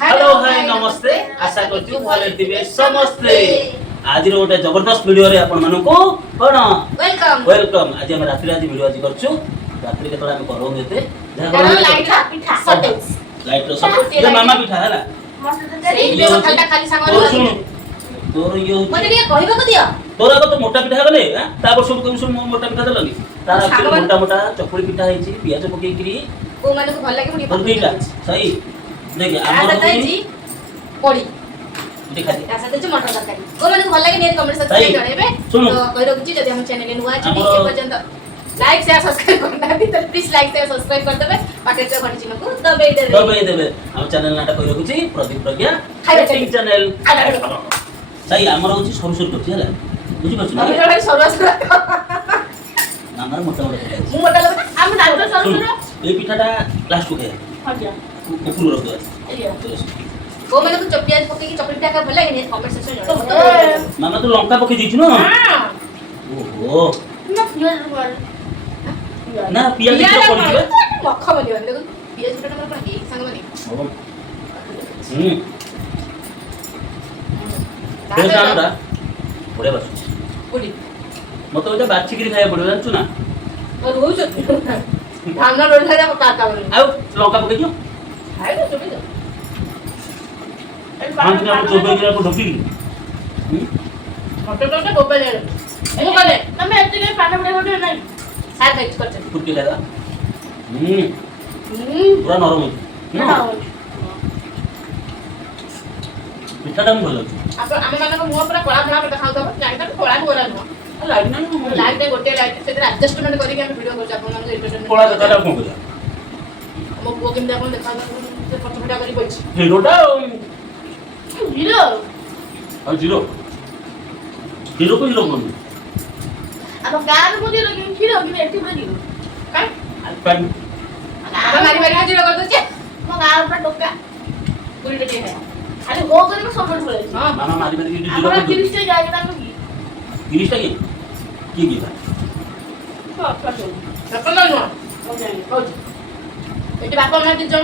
Hello hi नमस्ते आशा करछु भले दिबे समस्ते आज रो गोटे जबरदस्त वीडियो रे आपण मानको कोन वेलकम आज हम रात्रि आज वीडियो आज करछु रात्रि केतरा हम करो देते लाइट पिठा सटेज लाइट रो सब ये मामा पिठा है ना सेई जो खालटा खाली सांग रे तोर यो मते ये कहबा को दियो तोर आगो तो मोटा पिठा गले हां तापर सब कम सब मोटा पिठा देलनी तार एक्चुअली मोटा मोटा चकुली पिठा है छी पियाज पके करी को माने को भल लागे मुडी ठीक है सही देखिए आमर जी पड़ी दिखा दे ऐसा तो मटर तरकारी को माने को भल लागे ने कमेंट सेक्शन में जणेबे तो कहि रखुची जदि हम चैनल नुआ छी के पर्यंत लाइक शेयर सब्सक्राइब करना भी तो प्लीज लाइक शेयर सब्सक्राइब कर देबे पाके तो घंटी चिन्ह को दबाई देबे हम चैनल नाटा कहि रखुची प्रदीप प्रज्ञा खाइबे चैनल सही हमर होची सरू सरू करछी हला बुझि परछु ना हम भाई सरू हमर मोटा मोटा मु मोटा लगे हम डाक्टर सरू सरू ए पिठाटा लास्ट को है हटिया ऊपर रख दो को माने को चपियाज पके की चपड़ी पिठा का भल लागे ने कमेंट सेक्शन में जणेबे मामा तो लंका पके दीछु ना हां ओहो ना पियाज बोल ना पियाज तो पड़िबे मक्खा बनिबे देखो पियाज पिठा हमर पर एक संग बनी तो जानरा बड़े बस पुडी मत ओटा बाछि करी खाया पड़बे जानछु ना और हो छ धान रोड खाजा काटा बनी आउ लंका पके दियो खाइ तो चुपी दो हम तो चोबे गिरा को ढोकी होटल तो गोबे ले मु कहले तमे एते के पाटा पड़े होटे नहीं साथ मिक्स करछ फुटके लगा पूरा नरम है पिठाटा हम भलो आप आमे माने को मुंह पूरा कोला कोला पे खाउ दबो लाइट तो कोला कोला न लाइट ना लाइट दे गोटे लाइट से एडजस्टमेंट करी के हम वीडियो करछ आपन माने एंटरटेनमेंट कोला दादा कोन करिया हम को केम देखो देखा से फोटो वीडियो करी पछ हीरोटा हीरो और जीरो हीरो को हीरो मन अब गान को हीरो कि हीरो कि एटी पूरा हीरो काय पेन अब मारी मारी हीरो कर दो छे मो गान पर टोका पूरी टके है अरे वो करे में सब बोले हां मामा मारी मारी हीरो हमरा कर 30 टा जाके ताको की 30 टा की तो अच्छा तो सपना नो ओके हो एटी बापा मार दिन जण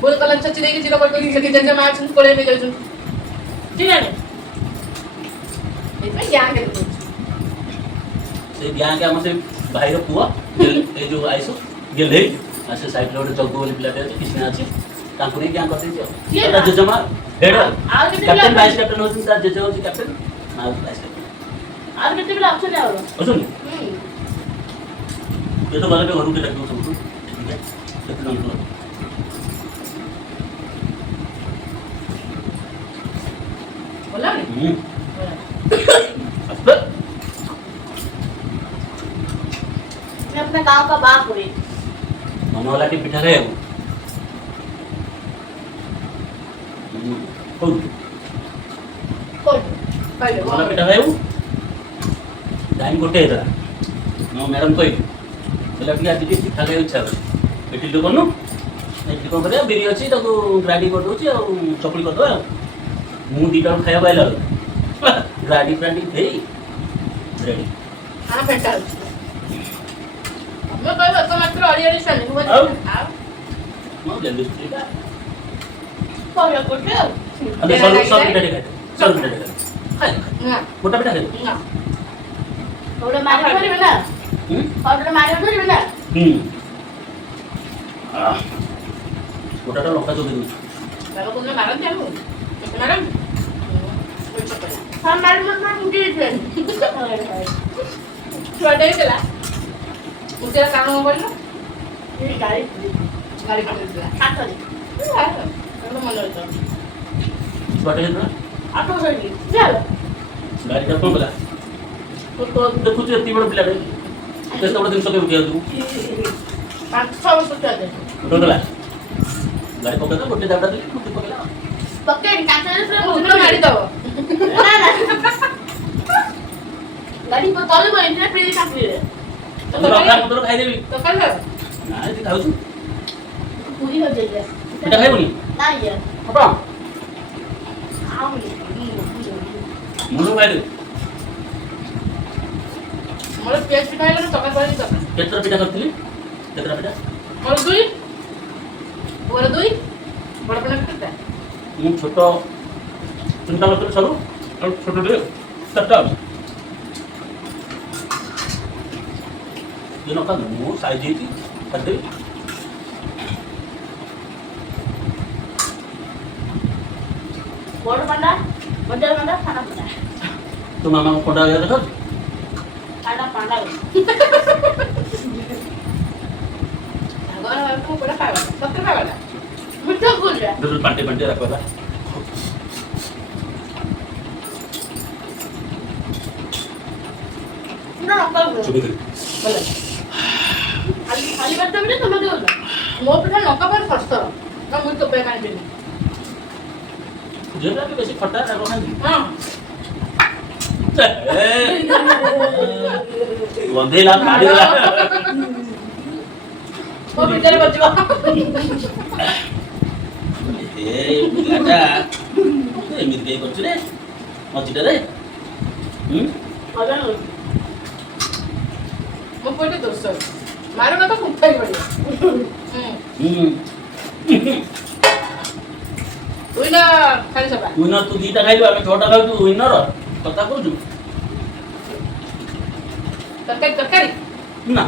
बोल कलम सच्ची देके जीरो कर के जज मार सुन कोले में जाउन ठीक है ए मैं यहां के से ब्याह के हमसे भाई रो पुआ ए जो आइसो गेले आसे साइड रोड जग्गो वाली प्लेट है किसने अछि तांको ने क्या करते छ दादा जजमा हेड कैप्टन वाइस कैप्टन होती ता जज होती कैप्टन ना वाइस कैप्टन आज कितने बिला ऑप्शन है और सुन ये तो वाला पे घरू के रख दो सब ठीक है कितना लो बोला नहीं मैं अपने गांव का बाप हुई मनोला के पिठा गए कौन पहले मनोला पिठा गए टाइम गोटे इधर नो मैडम कोई बोला कि आज पिठा गए इच्छा पेटी दो बनू एटी कोन करे बिरी अछि ताको ग्राइंडिंग कर दोछि और चपली कर दो मु दीटा खाया पाइला ग्राइंडिंग हे रेडी खाना फेंटा मैं कहबो तो मात्र अड़ी साल हुआ आ नो जल्दी ठीक है कोया कोटे अरे सब पिठा दे सब पिठा दे खाई ना मोटा पिठा दे ना थोड़ा मारे मारे ना थोड़ा मारे मारे ना मोटा लंका जो दे बाबा को ना मारन दे मैडम हम मैडम ना मुझे दे छोटे चला मुझे काम हो बोल ये गाड़ी कर दिया साथ वाली तो मन होता छोटे ना ऑटो से भी चल गाड़ी का कौन बोला तो देखो तो इतनी बड़ा पिला रे कैसे बड़ा दिन सके उठिया तू 500 रुपया दे तो बोला गाड़ी पकड़ दे गोटे दाबड़ा दे गोटे पकड़ा पक्के काचा से मुझे गाड़ी दो ना ना गाड़ी को तले में इंटरनेट फ्री काफी रे तो रखा मतलब खाई देबी तो कर ले ना ये खाऊ छु पूरी हो जाएगी पिठा खाइबनी ना ये अपा आओ मुनु खाइ दे मोर पेज पिठा है तो चका कर दी केतरा पिठा करथली केतरा पिठा मोर दुई मोर दुई ବଡ଼ ପିଲା କେତେଟା? ମୁଁ ଛୋଟ 3ଟା ବୋତଲ ସରୁ ଆଉ ଛୋଟଟେ 4ଟା ये नका ମୁଁ ସାଇଜ ହେଇଛି ଖାଦ୍ୟ ବଡ଼ ପାଣ୍ଡା ବଜାର ପାଣ୍ଡା ଖାନା ପାଣ୍ଡା ତୋ ମାମାକୁ କୋଣ୍ଡା ଭଳିଆ ଦେଖାଉଛି ପାଣ୍ଡା ପାଣ୍ଡା ଭଗବାନ ଭାଇ କୋଉଟା ଖାଇବା ସତରେ ଖାଇବା ମିଠା ଗୁଲିଆ ଦୁରୁ ପାଣ୍ଟି ପାଣ୍ଟି ରାଖଲା ନା ନକା ଚୁବି କରି ଭଲ ଖାଲି ଖାଲି ବାଟ ବି ତମେ ଦେଉଛ ମୋ ପିଠା ଲଙ୍କା ପରେ ଖର୍ଚ୍ଚ ନା ମୁଁ ତ ପେ କାଣିବିନି ଯେଟା ବି ବେଶୀ ଖଟା ରାଗ ଖାନ୍ତି ହଁ ଗନ୍ଧେଇଲା କାଢିଲା ମୋ ଭିତରେ ବଜିବ ଏ ପିଲାଟା ଏମିତି କାଇଁ କରୁଛୁ ରେ ମଝିଟାରେ ମଜା ମୋ ପଟେ ଦୋଷ ମାରୁ ନା ତ କୁମ୍ପାଇ ପଡ଼ିବ তুই না খালি সবা উইনর তু 2টা খাইলু আমি 6টা খাইলু উইনর কথা কইছু তরকারি তরকারি না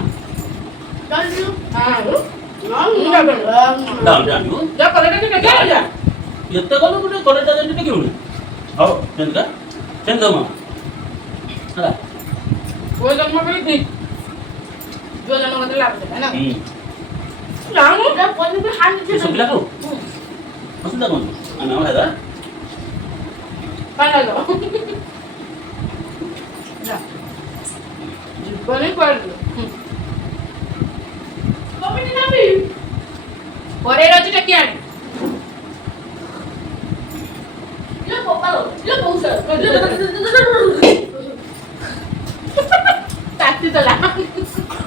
কালু হ্যাঁ দাও জানো যা কলেটা কি টাকা যা এতে কল গুটে কলেটা জানি টিকে উনি হাও চেনকা চেন দাও মা হলা ওই জন্ম করে দি जो जन्म করে লাভ দেবে না হুম জানো যা পছন্দ হানি সুবিলা কো অসুবিধা কোন আমি আমার দাদা পালা দাও যা জীবনে করলো কমিটি নাবি পরে রচিটা কি আনি ইলো পোপালো ইলো পৌঁছা তাতি তো লা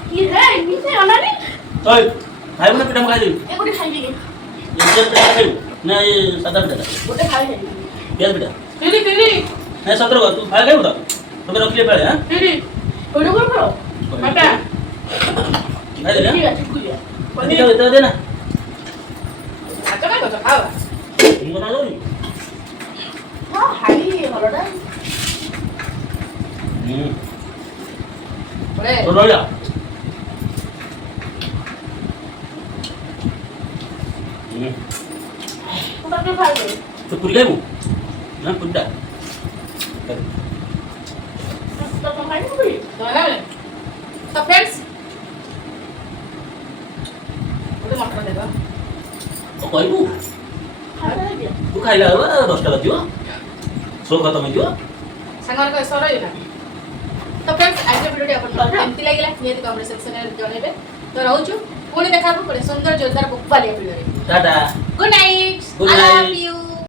কি রে মিছে অনানি ওই খাইব না পিঠা খাই দিবি এগুলি খাইবি এই পিঠা খাইব না এই সাদা পিঠা গোটে খাইবি পেঁয়াজ পিঠা দিদি দিদি হ্যাঁ সতর্ক তুই খাই খাইব তো তোকে রখিলে পারে হ্যাঁ দিদি ওইটা করে করো মাটা খাই দিলে ঠিক আছে কুইয়া দিতে দিতে দে না আচ্ছা না কথা খাওয়া তুমি কথা বলি হ্যাঁ হানি হলটা হুম ওরে তো রইলা হুম ওটা কে খাইবে তো পুরি খাইব না পুরিটা তো তো খাইবি তো হ্যাঁ তো फ्रेंड्स ওটা মটর দেবা তো কইবু খাইবি ତୁ ଖାଇଲା ବେଳକୁ 10ଟା ବାଜିବ ଶୋ ଖତମ ହେଇଯିବ ସାଙ୍ଗର କହି ସର ନା ତ फ्रेंड्स ଆଜିର ଭିଡ଼ିଓଟି ଆପଣଙ୍କୁ କେମିତି ଲାଗିଲା ନିହାତି କମେଣ୍ଟ ସେକ୍ସନରେ ଜଣାଇବେ ତ ରହୁଛୁ ପୁଣି ଦେଖା ହବ ଗୋଟେ ସୁନ୍ଦର ଜୋରଦାର ବୁକବାଲିଆ ଭିଡ଼ିଓରେ tata good night Good I love night. You